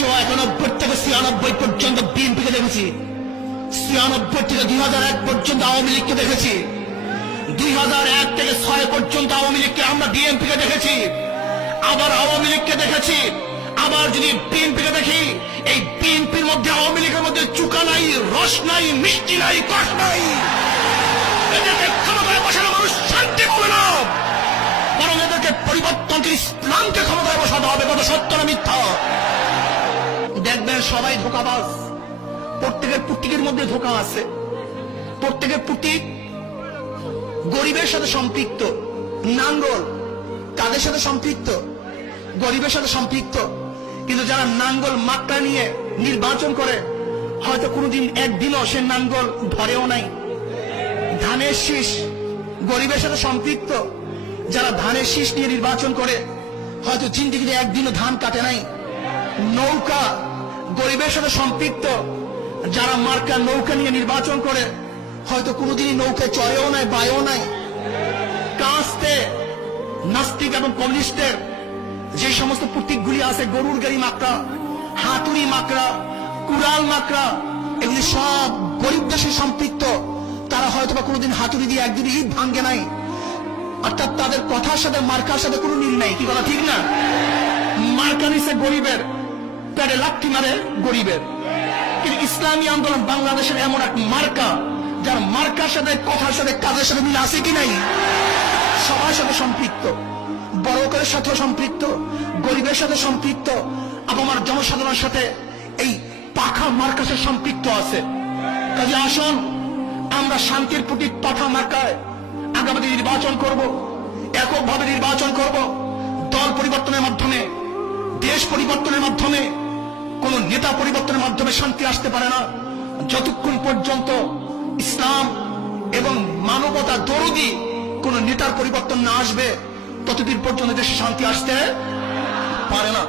1991 থেকে 96 পর্যন্ত বিএনপিকে দেখেছি, 96 থেকে 2001 পর্যন্ত আওয়ামী লীগকে দেখেছি, 2001 থেকে 6 পর্যন্ত আওয়ামী লীগকে আমরা বিএনপিকে দেখেছি, আবার আওয়ামী লীগকে দেখেছি, আবার যদি বিএনপিকে দেখি, এই বিএনপির মধ্যে আওয়ামী লীগের মধ্যে চুকা নাই, রস নাই, মিষ্টি নাই, কষ নাই। এদেরকে ক্ষমতায় বসানো মানুষ শান্তি পাবে না, বরং এদেরকে পরিবর্তন ইসলামকে ক্ষমতায় বসাতে হবে। কত সত্য না মিথ্যা? দেখবেন সবাই ধোঁকাবাজ, প্রত্যেকের পুটিকের মধ্যে ধোঁকা আছে, প্রত্যেকের পুটিক গরিবের সাথে সম্পৃক্ত। নাঙ্গল কাদের সাথে সম্পৃক্ত? গরিবের সাথে সম্পৃক্ত। কিন্তু যারা নাঙ্গল মাক্কা নিয়ে নির্বাচন করে, হয়তো কোনোদিন একদিনও সে নাঙ্গল ধরেও নাই। ধানের শীষ গরিবের সাথে সম্পৃক্ত। যারা ধানের শীষ নিয়ে নির্বাচন করে, হয়তো জিন্দিগিতে একদিনও ধান কাটে নাই। নৌকা গরিবের সাথে সম্পৃক্ত। যারা মার্কা নৌকা নিয়ে নির্বাচন করে, হয়তো কোনোদিনই নৌকায় চড়েও নাই, বায়ও নাই। কাস্তে নাস্তিক এবং কমিউনিস্টের যে সমস্ত প্রতীকগুলি আছে, গরুর গাড়ি মাকড়া, হাতুড়ি মাকড়া, কুড়াল মাকড়া, এগুলি সব গরিব দেশে সম্পৃক্ত। তারা হয়তো বা কোনোদিন হাতুড়ি দিয়ে একদিন ইট ভাঙ্গে নাই। অর্থাৎ তাদের কথার সাথে মার্কার সাথে কোনো মিল নাই। কি কথা ঠিক না? মার্কা নিছে গরিবের, পেটে লাঠি মারে গরিবের। কিন্তু ইসলামী আন্দোলন বাংলাদেশের এমন এক মার্কা, যার মার্কার সাথে কথার সাথে কাজের সাথে মিল আছে কি নাই? সবার সাথে সম্পৃক্ত, বড়দের সাথে সম্পৃক্ত, গরিবের সাথে সম্পৃক্ত, আবার জনসাধারণের সাথে এই পাখা মার্কার সাথে সম্পৃক্ত আছে। কাজে আসুন আমরা শান্তির প্রতি পাখা মার্কায় আগামী নির্বাচন করব, এককভাবে নির্বাচন করব। দল পরিবর্তনের মাধ্যমে, দেশ পরিবর্তনের মাধ্যমে, কোন নেতা পরিবর্তনের মাধ্যমে শান্তি আসতে পারে না। যতক্ষণ পর্যন্ত ইসলাম এবং মানবতা দরদি কোন নেতার পরিবর্তন না আসবে, ততদিন পর্যন্ত দেশে শান্তি আসতে পারে না।